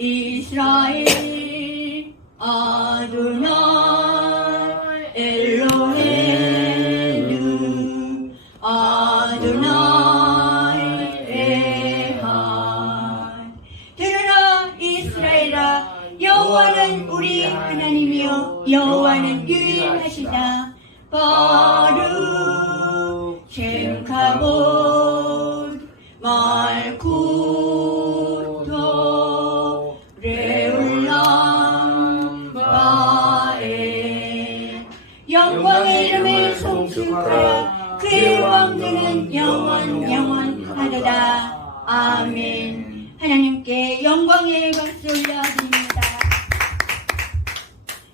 이스라엘 아도나이 엘로헤inu 아도나이 에한. 들으라 이스라엘아, 여호와는 우리 하나님이요 여호와는 유일하시다. 바룩 셴카봇 말쿠토 레울람 바에. 영광의 이름을 송축하라. 그의 왕조는 영원하도다. 아멘. 하나님께 영광의 박수 올려드립니다.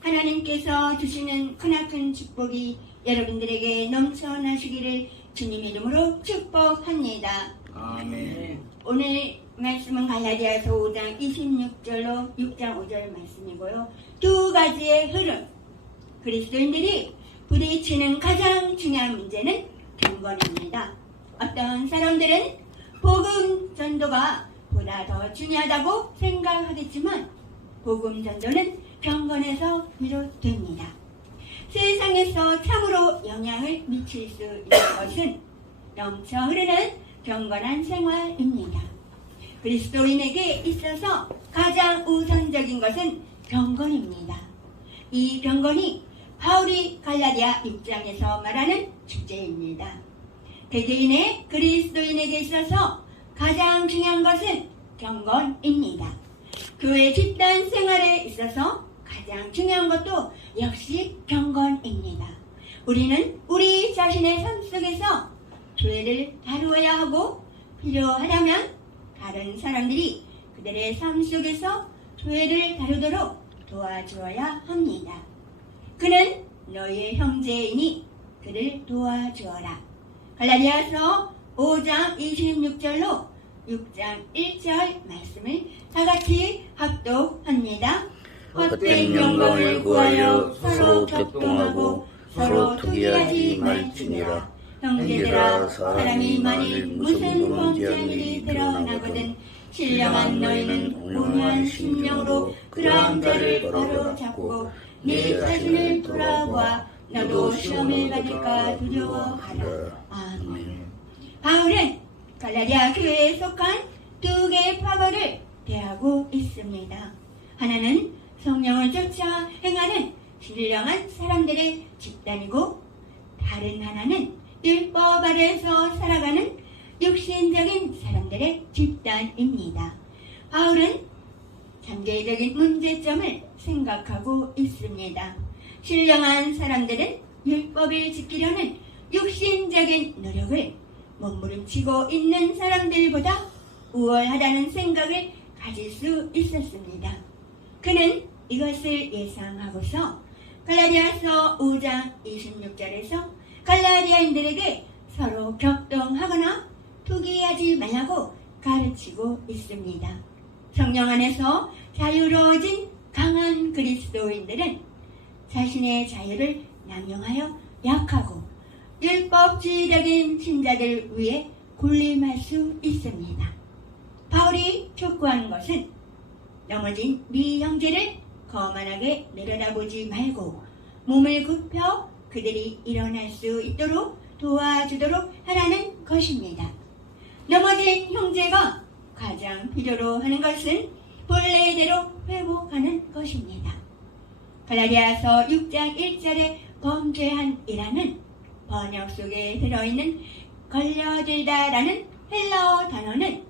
하나님께서 주시는 크나큰 축복이 여러분들에게 넘쳐나시기를 주님 이름으로 축복합니다. 아멘. 오늘 말씀은 갈라디아서 5장 26절로 6장 5절 말씀이고요. 두 가지의 흐름. 그리스도인들이 부딪히는 가장 중요한 문제는 경건입니다. 어떤 사람들은 복음 전도가 보다 더 중요하다고 생각하겠지만 복음 전도는 경건에서 비롯됩니다. 세상에서 참으로 영향을 미칠 수 있는 것은 넘쳐 흐르는 경건한 생활입니다. 그리스도인에게 있어서 가장 우선적인 것은 경건입니다. 이 경건이 바울이 갈라디아 6장에서 말하는 주제입니다. 개개인의 그리스도인에게 있어서 가장 중요한 것은 경건입니다. 교회 집단 생활에 있어서 가장 중요한 것도 역시 경건입니다. 우리는 우리 자신의 삶 속에서 교회를 다루어야 하고 필요하다면 다른 사람들이 그들의 삶 속에서 교회를 다루도록 도와주어야 합니다. 그는 너희의 형제이니 그를 도와주어라. 갈라디아서 5장 26절로 6장 1절 말씀을 다같이 합독합니다. 헛된 영광을 구하여 서로 격동하고 서로 투기하지 말지니라. 형제들아, 사람이 만일 무슨 범죄한 일이 드러나거든 신령한 너희는 온유한 심령으로 그러한 자를 바로잡고 네 자신을 돌아보아 너도 시험을 받을까 두려워하라. 아멘. 바울은 갈라디아 교회에 속한 두 개의 파벌을 대하고 있습니다. 하나는 성령을 쫓아 행하는 신령한 사람들의 집단이고 다른 하나는 율법 아래에서 살아가는 육신적인 사람들의 집단입니다. 바울은 단계적인 문제점을 생각하고 있습니다. 신령한 사람들은 율법을 지키려는 육신적인 노력을 몸부림치고 있는 사람들보다 우월하다는 생각을 가질 수 있었습니다. 그는 이것을 예상하고서 갈라디아서 5장 26절에서 갈라디아인들에게 서로 격동하거나 투기하지 말라고 가르치고 있습니다. 성령 안에서 자유로워진 강한 그리스도인들은 자신의 자유를 남용하여 약하고 율법주의적인 신자들 위에 군림할 수 있습니다. 바울이 촉구하는 것은 넘어진 네 형제를 거만하게 내려다보지 말고 몸을 굽혀 그들이 일어날 수 있도록 도와주도록 하라는 것입니다. 넘어진 형제가 가장 필요로 하는 것은 본래대로 회복하는 것입니다. 갈라디아서 6장 1절에 범죄한 이라는 번역 속에 들어있는 걸려들다라는 헬라어 단어는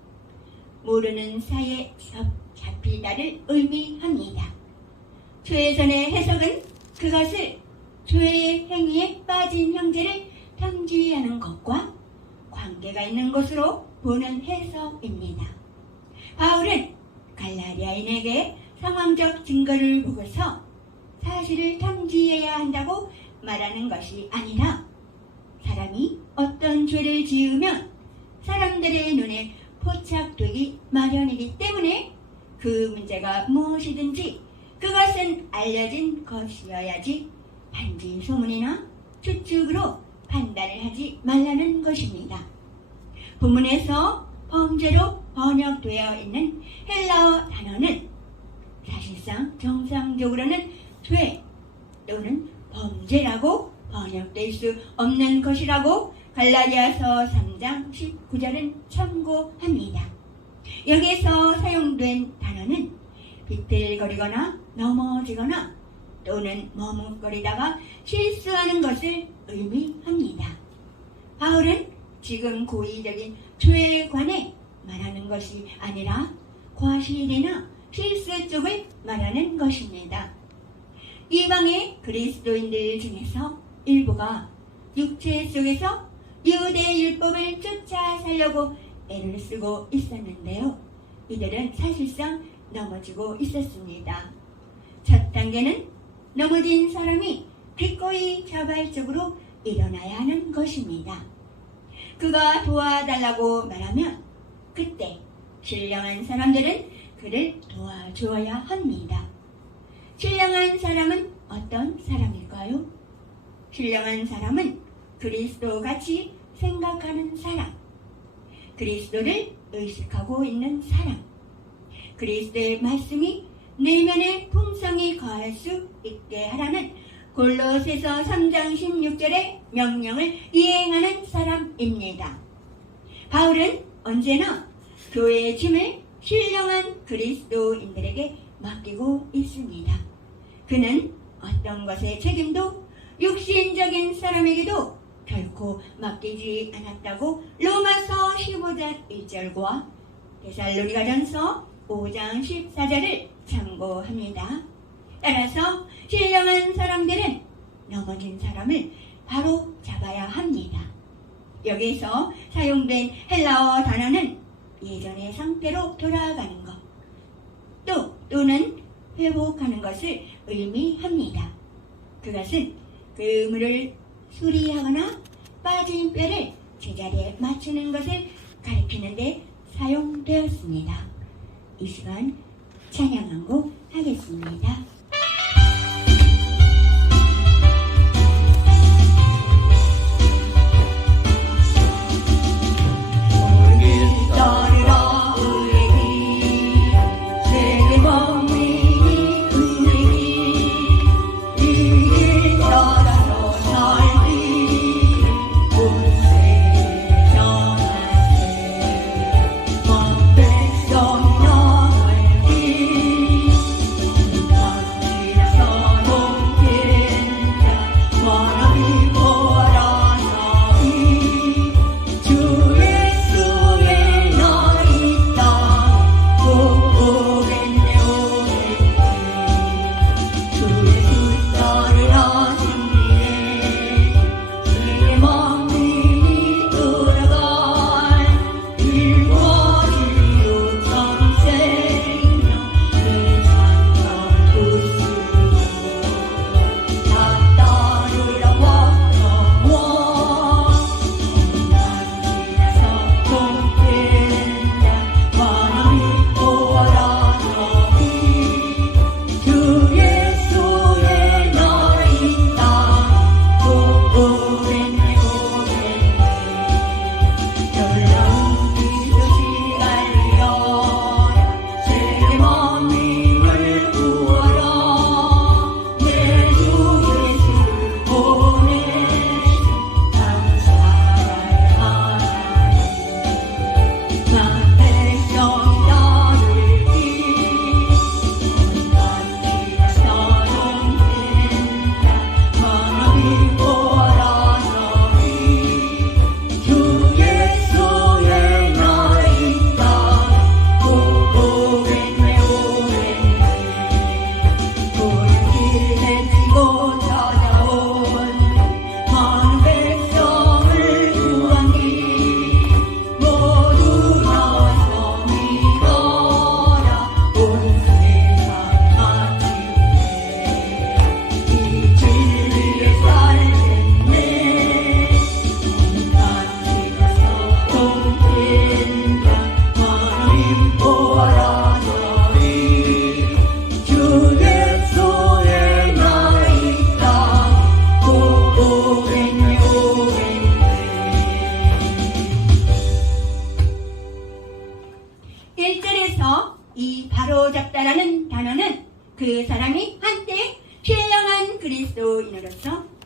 모르는 사이에 잡히다를 의미합니다. 최선의 해석은 그것을 죄의 행위에 빠진 형제를 탐지하는 것과 관계가 있는 것으로 보는 해석입니다. 바울은 갈라디아인에게 상황적 증거를 보고서 사실을 탐지해야 한다고 말하는 것이 아니라 사람이 어떤 죄를 지으면 사람들의 눈에 포착되기 마련이기 때문에 그 문제가 무엇이든지 그것은 알려진 것이어야지 단지 소문이나 추측으로 판단을 하지 말라는 것입니다. 본문에서 범죄로 번역되어 있는 헬라어 단어는 사실상 정상적으로는 죄 또는 범죄라고 번역될 수 없는 것이라고 갈라디아서 3장 19절은 참고합니다. 여기에서 사용된 단어는 비틀거리거나 넘어지거나 또는 머뭇거리다가 실수하는 것을 의미합니다. 바울은 지금 고의적인 죄에 관해 말하는 것이 아니라 과실이나 실수 쪽을 말하는 것입니다. 이방의 그리스도인들 중에서 일부가 육체 속에서 유대 율법을 쫓아 살려고 애를 쓰고 있었는데요. 이들은 사실상 넘어지고 있었습니다. 첫 단계는 넘어진 사람이 기꺼이 자발적으로 일어나야 하는 것입니다. 그가 도와달라고 말하면 그때 신령한 사람들은 그를 도와주어야 합니다. 신령한 사람은 어떤 사람일까요? 신령한 사람은 그리스도같이 생각하는 사람, 그리스도를 의식하고 있는 사람, 그리스도의 말씀이 내면의 풍성이 거할 수 있게 하라는 골로새서 3장 16절의 명령을 이행하는 사람입니다. 바울은 언제나 교회의 짐을 신령한 그리스도인들에게 맡기고 있습니다. 그는 어떤 것의 책임도 육신적인 사람에게도 결코 맡기지 않았다고 로마서 15장 1절과 데살로니가전서 5장 14절을 참고합니다. 따라서 신령한 사람들은 넘어진 사람을 바로 잡아야 합니다. 여기서 사용된 헬라어 단어는 예전의 상태로 돌아가는 것, 또는 회복하는 것을 의미합니다. 그것은 그물을 수리하거나 빠진 뼈를 제자리에 맞추는 것을 가리키는 데 사용되었습니다. 이 시간 찬양 한곡 하겠습니다.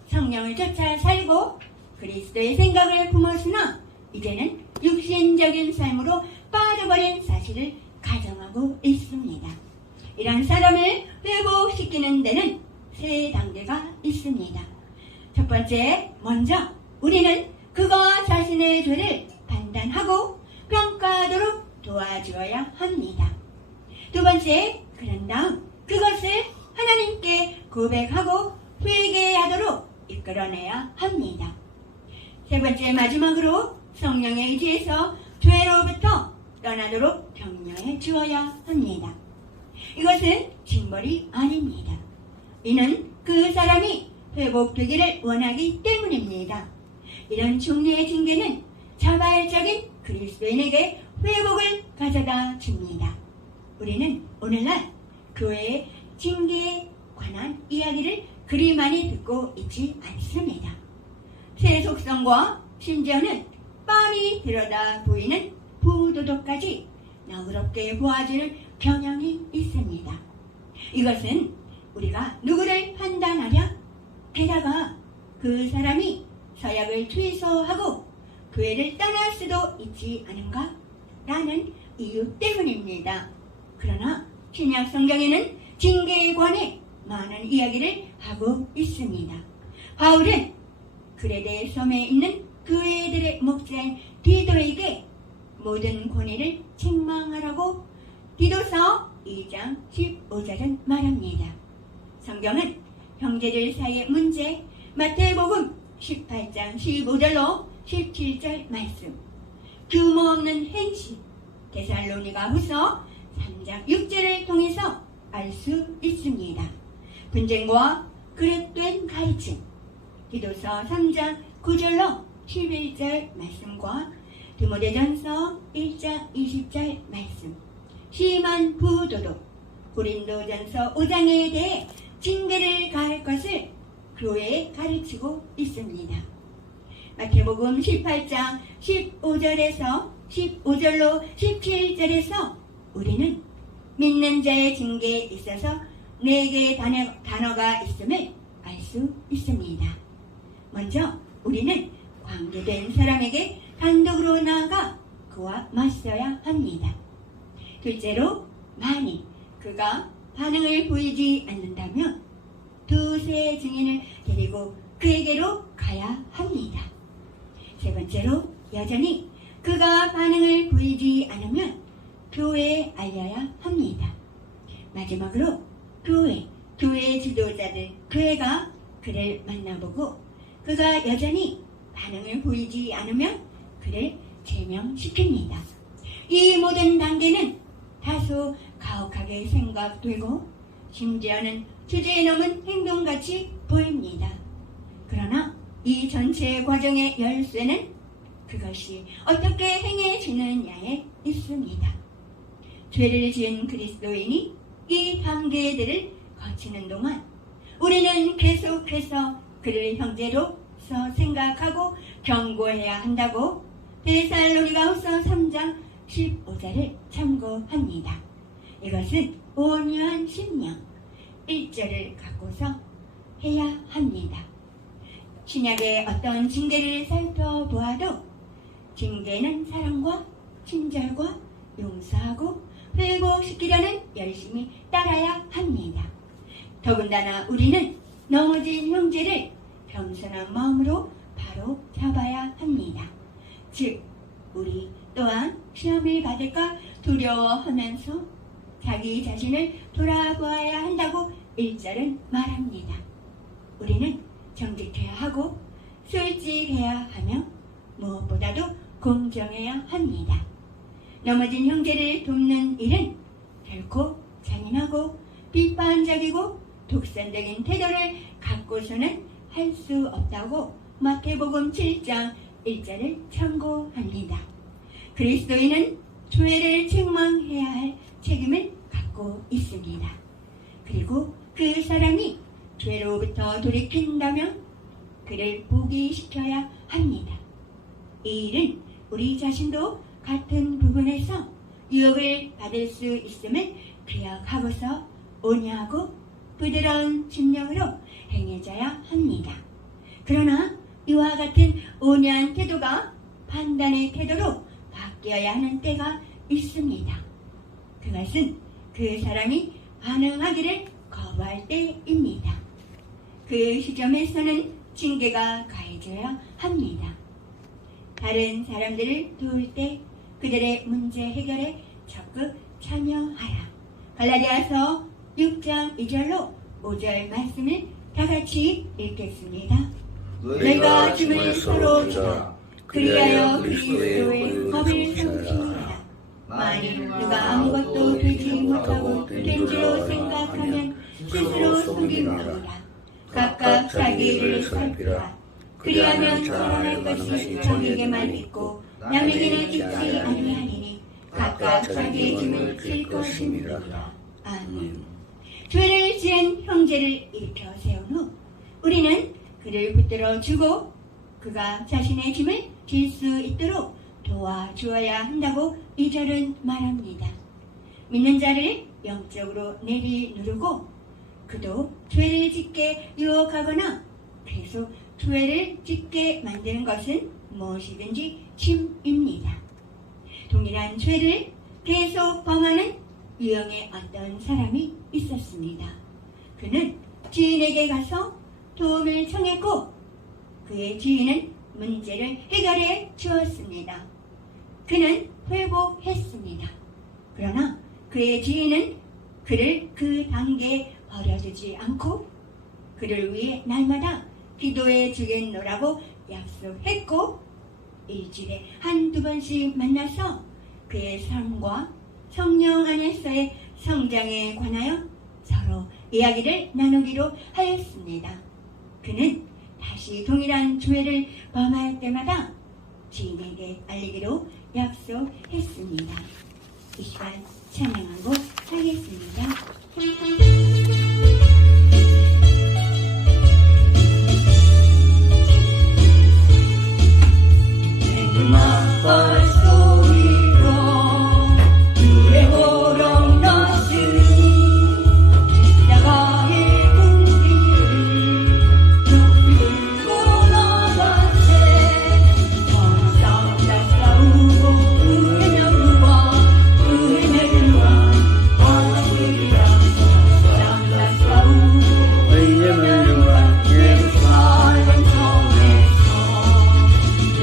성령을 쫓아 살고 그리스도의 생각을 품었으나 이제는 육신적인 삶으로 빠져버린 사실을 가정하고 있습니다. 이런 사람을 회복시키는 데는 세 단계가 있습니다. 첫 번째, 먼저 우리는 그가 자신의 죄를 판단하고 평가하도록 도와주어야 합니다. 두 번째, 그런 다음 그것을 하나님께 고백하고 회개하도록 이끌어내야 합니다. 세 번째, 마지막으로 성령에 의지해서 죄로부터 떠나도록 격려해 주어야 합니다. 이것은 징벌이 아닙니다. 이는 그 사람이 회복되기를 원하기 때문입니다. 이런 종류의 징계는 자발적인 그리스도인에게 회복을 가져다 줍니다. 우리는 오늘날 교회의 징계에 관한 이야기를 그리 많이 듣고 있지 않습니다. 새 속성과 심지어는 빤히 들여다 보이는 부도덕까지 너그럽게 보아주는 경향이 있습니다. 이것은 우리가 누구를 판단하랴? 게다가 그 사람이 서약을 취소하고 교회를 떠날 수도 있지 않은가? 라는 이유 때문입니다. 그러나 신약 성경에는 징계에 관해 많은 이야기를 하고 있습니다. 바울은 그레데 섬에 있는 교회들의 목자인 디도에게 모든 권위를 책망하라고 디도서 2장 15절은 말합니다. 성경은 형제들 사이의 문제, 마태복음 18장 15절로 17절 말씀, 규모 없는 행실, 데살로니가 후서 3장 6절을 통해서 알 수 있습니다. 분쟁과 그릇된 가르침, 디도서 3장 9절로 11절 말씀과 디모데전서 1장 20절 말씀, 심한 부도덕, 고린도전서 5장에 대해 징계를 가할 것을 교회에 가르치고 있습니다. 마태복음 18장 15절에서 15절로 17절에서 우리는 믿는 자의 징계에 있어서 4개의 단어가 있음을 알 수 있습니다. 먼저 우리는 관계된 사람에게 단독으로 나아가 그와 맞서야 합니다. 둘째로, 만일 그가 반응을 보이지 않는다면 두세 증인을 데리고 그에게로 가야 합니다. 세 번째로, 여전히 그가 반응을 보이지 않으면 교회에 알려야 합니다. 마지막으로 교회 지도자들, 교회가 그를 만나보고 그가 여전히 반응을 보이지 않으면 그를 제명시킵니다. 이 모든 단계는 다소 가혹하게 생각되고 심지어는 주제에 넘은 행동같이 보입니다. 그러나 이 전체 과정의 열쇠는 그것이 어떻게 행해지느냐에 있습니다. 죄를 지은 그리스도인이 이 단계들을 거치는 동안 우리는 계속해서 그를 형제로서 생각하고 경고해야 한다고 데살로니가후서 3장 15절을 참고합니다. 이것은 온유한 심령 1절을 갖고서 해야 합니다. 신약의 어떤 징계를 살펴보아도 징계는 사랑과 친절과 용서하고 회복시키려는 열심히 따라야 합니다. 더군다나 우리는 넘어진 형제를 겸손한 마음으로 바로 잡아야 합니다. 즉, 우리 또한 시험을 받을까 두려워하면서 자기 자신을 돌아보아야 한다고 1절은 말합니다. 우리는 정직해야 하고 솔직해야 하며 무엇보다도 공정해야 합니다. 넘어진 형제를 돕는 일은 결코 잔인하고 비판적이고 독선적인 태도를 갖고서는 할 수 없다고 마태복음 7장 1절을 참고합니다. 그리스도인은 죄를 책망해야 할 책임을 갖고 있습니다. 그리고 그 사람이 죄로부터 돌이킨다면 그를 포기시켜야 합니다. 이 일은 우리 자신도 같은 부분에서 유혹을 받을 수 있음을 기억하고서 온유하고 부드러운 심령으로 행해져야 합니다. 그러나 이와 같은 온유한 태도가 판단의 태도로 바뀌어야 하는 때가 있습니다. 그것은 그 사람이 반응하기를 거부할 때입니다. 그 시점에서는 징계가 가해져야 합니다. 다른 사람들을 도울 때 그들의 문제 해결에 적극 참여하라. 갈라디아서 6장 2절로 5절 말씀을 다 같이 읽겠습니다. 너희가 짐을 서로 지라. 그리하여 그리스도의 법을 성취하라. 만일 누가 아무것도 되지 못하고 된 줄로 생각하면 스스로 속임하리라. 각각 자기를 살피라. 그리하면 자라날 것이 자기에게만 있고 남에게는 있지 아니하리니 각각 자기의 짐을 질 것입니다. 아멘. 죄를 지은 형제를 일으켜 세운 후 우리는 그를 붙들어 주고 그가 자신의 짐을 질 수 있도록 도와주어야 한다고 2절은 말합니다. 믿는 자를 영적으로 내리누르고 그도 죄를 짓게 유혹하거나 계속 죄를 짓게 만드는 것은 무엇이든지 짐입니다. 동일한 죄를 계속 범하는 유형의 어떤 사람이 있었습니다. 그는 지인에게 가서 도움을 청했고 그의 지인은 문제를 해결해 주었습니다. 그는 회복했습니다. 그러나 그의 지인은 그를 그 단계에 버려두지 않고 그를 위해 날마다 기도해 주겠노라고 약속했고 일주일에 한두 번씩 만나서 그의 삶과 성령 안에서의 성장에 관하여 서로 이야기를 나누기로 하였습니다. 그는 다시 동일한 죄를 범할 때마다 지인에게 알리기로 약속했습니다. 이 시간 찬양하고 하겠습니다. 음악과 소리로 주의 호령 넣으시니 십자가의 궁기를 눕히고 나가세 원상 다 싸우고 그의 멸과 그의 멸과 받아들이라 원상 다 싸우고 그의 멸과 예루살렘 성에서 멸과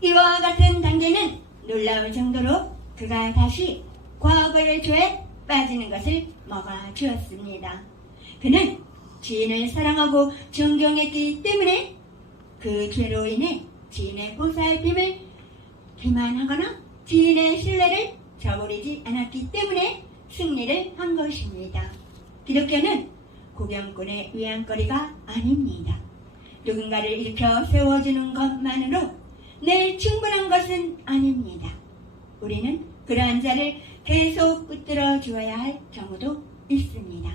이와 같은 단계는 놀라울 정도로 그가 다시 과거의 죄에 빠지는 것을 막아주었습니다. 그는 지인을 사랑하고 존경했기 때문에 그 죄로 인해 지인의 보살핌을 기만하거나 지인의 신뢰를 저버리지 않았기 때문에 승리를 한 것입니다. 기독교는 구경꾼의 위안거리가 아닙니다. 누군가를 일으켜 세워주는 것만으로 늘 충분한 것은 아닙니다. 우리는 그러한 자를 계속 붙들어 주어야 할 경우도 있습니다.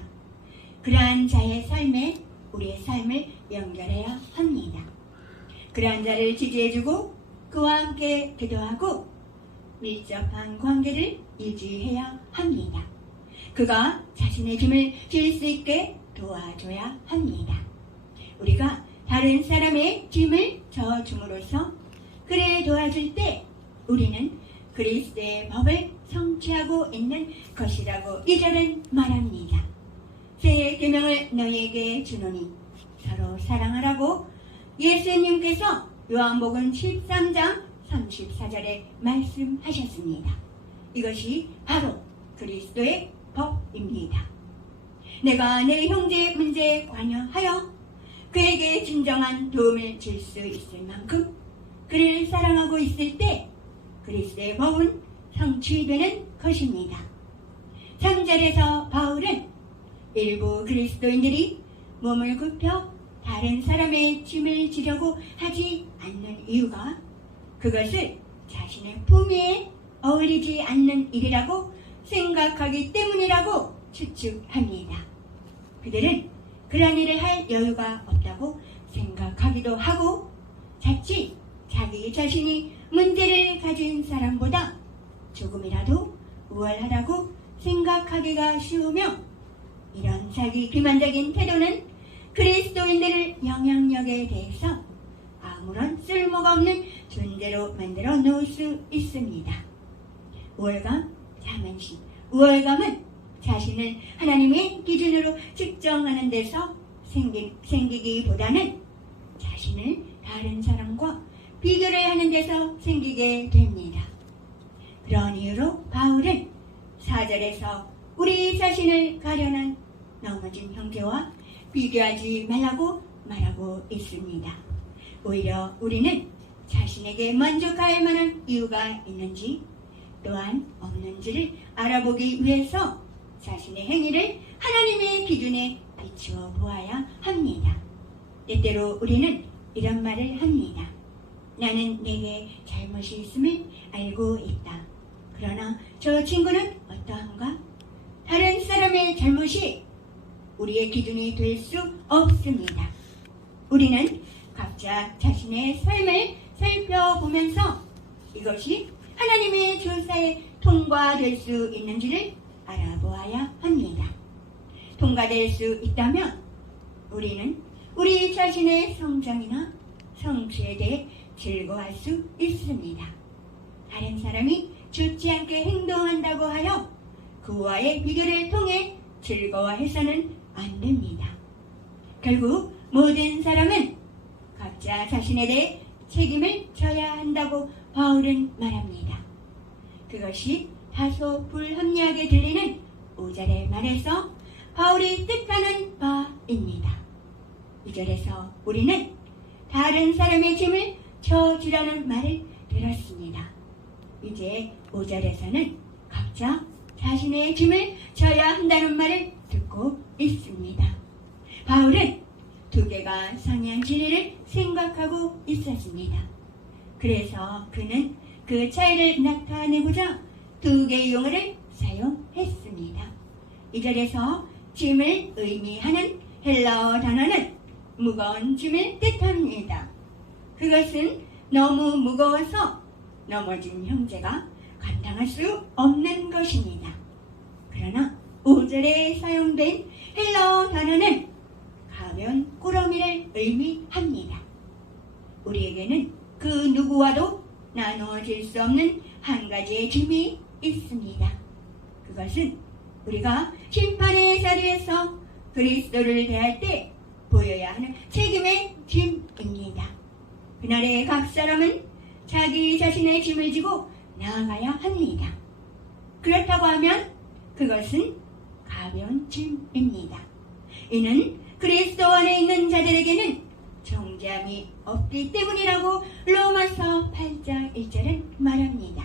그러한 자의 삶에 우리의 삶을 연결해야 합니다. 그러한 자를 지지해주고 그와 함께 기도하고 밀접한 관계를 유지해야 합니다. 그가 자신의 짐을 질 수 있게 도와줘야 합니다. 우리가 다른 사람의 짐을 져줌으로써 그를 도와줄 때 우리는 그리스도의 법을 성취하고 있는 것이라고 2절은 말합니다. 새 계명을 너희에게 주노니 서로 사랑하라고 예수님께서 요한복음 13장 34절에 말씀하셨습니다. 이것이 바로 그리스도의 법입니다. 내가 내 형제의 문제에 관여하여 그에게 진정한 도움을 줄 수 있을 만큼 그를 사랑하고 있을 때 그리스도의 법은 성취되는 것입니다. 3절에서 바울은 일부 그리스도인들이 몸을 굽혀 다른 사람의 짐을 지려고 하지 않는 이유가 그것을 자신의 품위에 어울리지 않는 일이라고 생각하기 때문이라고 추측합니다. 그들은 그런 일을 할 여유가 없다고 생각하기도 하고 자칫 자기 자신이 문제를 가진 사람보다 조금이라도 우월하다고 생각하기가 쉬우며 이런 자기 기만적인 태도는 그리스도인들을 영향력에 대해서 아무런 쓸모가 없는 존재로 만들어 놓을 수 있습니다. 우월감, 자만심. 우월감은 자신을 하나님의 기준으로 측정하는 데서 생기기보다는 자신을 다른 사람과 비교를 하는 데서 생기게 됩니다. 그런 이유로 바울은 4절에서 우리 자신을 가련한 넘어진 형제와 비교하지 말라고 말하고 있습니다. 오히려 우리는 자신에게 만족할 만한 이유가 있는지 또한 없는지를 알아보기 위해서 자신의 행위를 하나님의 기준에 비추어 보아야 합니다. 때때로 우리는 이런 말을 합니다. 나는 내게 잘못이 있음을 알고 있다. 그러나 저 친구는 어떠한가? 다른 사람의 잘못이 우리의 기준이 될 수 없습니다. 우리는 각자 자신의 삶을 살펴보면서 이것이 하나님의 조사에 통과될 수 있는지를 알아보아야 합니다. 통과될 수 있다면 우리는 우리 자신의 성장이나 성취에 대해 즐거워할 수 있습니다. 다른 사람이 좋지 않게 행동한다고 하여 그와의 비교를 통해 즐거워해서는 안 됩니다. 결국 모든 사람은 각자 자신에 대해 책임을 져야 한다고 바울은 말합니다. 그것이 다소 불합리하게 들리는 5절의 말에서 바울이 뜻하는 바입니다. 2절에서 우리는 다른 사람의 짐을 져주라는 말을 들었습니다. 이제 5절에서는 각자 자신의 짐을 져야 한다는 말을 듣고 있습니다. 바울은 두 개가 상이한 진리를 생각하고 있었습니다. 그래서 그는 그 차이를 나타내고자 두 개의 용어를 사용했습니다. 2절에서 짐을 의미하는 헬라어 단어는 무거운 짐을 뜻합니다. 그것은 너무 무거워서 넘어진 형제가 감당할 수 없는 것입니다. 그러나 5절에 사용된 헬라어 단어는 가벼운 꾸러미를 의미합니다. 우리에게는 그 누구와도 나누어질 수 없는 한 가지의 짐이 있습니다. 그것은 우리가 심판의 자리에서 그리스도를 대할 때 보여야 하는 책임의 짐입니다. 그날의 각 사람은 자기 자신의 짐을 지고 나아가야 합니다. 그렇다고 하면 그것은 가벼운 짐입니다. 이는 그리스도 안에 있는 자들에게는 정죄함이 없기 때문이라고 로마서 8장 1절은 말합니다.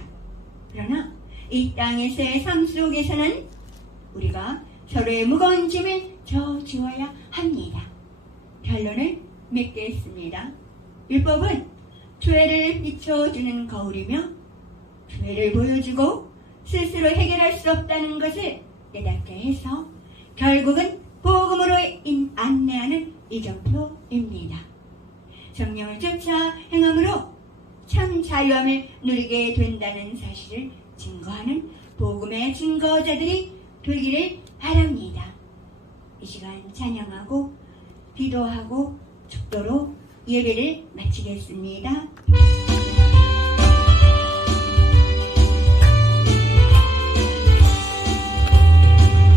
그러나 이 땅에서의 삶 속에서는 우리가 서로의 무거운 짐을 져주어야 합니다. 결론을 믿겠습니다. 율법은 죄를 비춰주는 거울이며 죄를 보여주고 스스로 해결할 수 없다는 것을 깨닫게 해서 결국은 복음으로 안내하는 이정표입니다. 성령을 쫓아 행함으로 참 자유함을 누리게 된다는 사실을 증거하는 복음의 증거자들이 되기를 바랍니다. 이 시간 찬양하고 기도하고 축도로 예배를 마치겠습니다.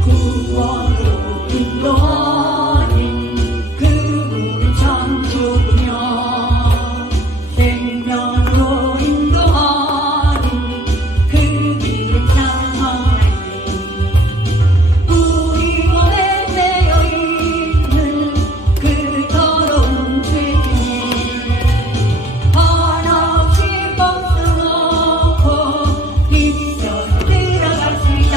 구원으로 인도하는 그분은 참 좋으며 생명으로 인도하는 그 길은 참 하나님 우리 몸에 매여 있는 그 더러운 죄중에 하나없이 벗어놓고 빛으로 들어갔습니다.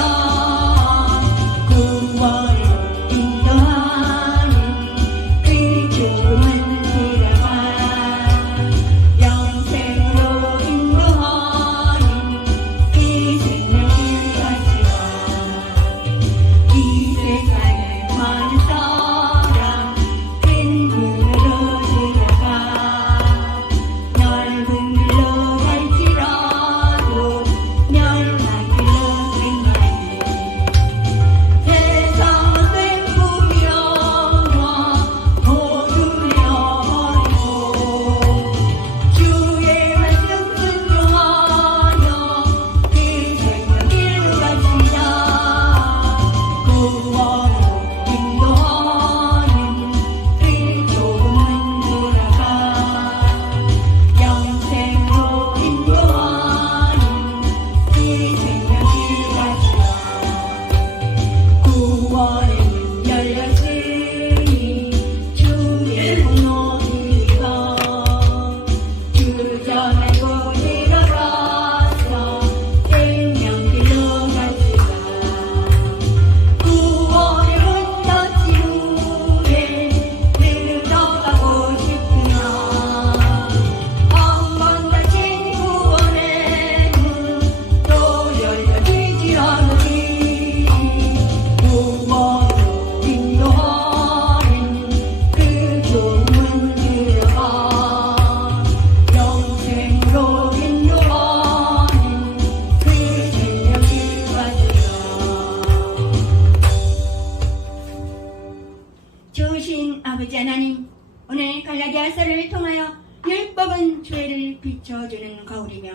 좋으신 아버지 하나님, 오늘 갈라디아서를 통하여 율법은 죄를 비춰주는 거울이며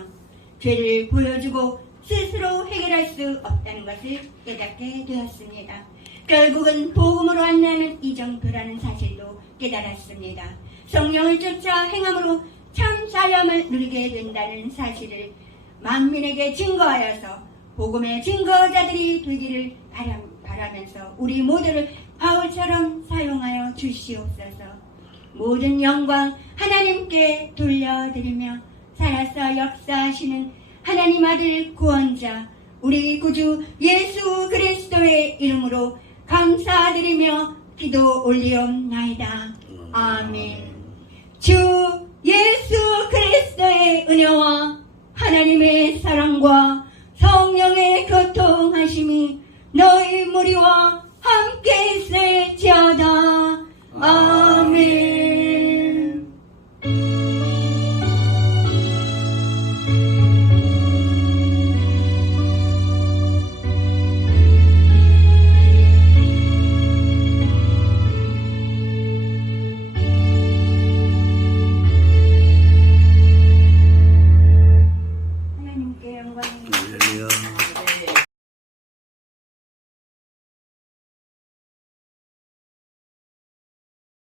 죄를 보여주고 스스로 해결할 수 없다는 것을 깨닫게 되었습니다. 결국은 복음으로 안내하는 이정표라는 사실도 깨달았습니다. 성령을 쫓아 행함으로 참 자유함을 누리게 된다는 사실을 만민에게 증거하여서 복음의 증거자들이 되기를 바라면서 우리 모두를 바울처럼 사용하여 주시옵소서. 모든 영광 하나님께 돌려드리며 살아서 역사하시는 하나님 아들 구원자 우리 구주 예수 그리스도의 이름으로 감사드리며 기도 올리옵나이다. 아멘. 주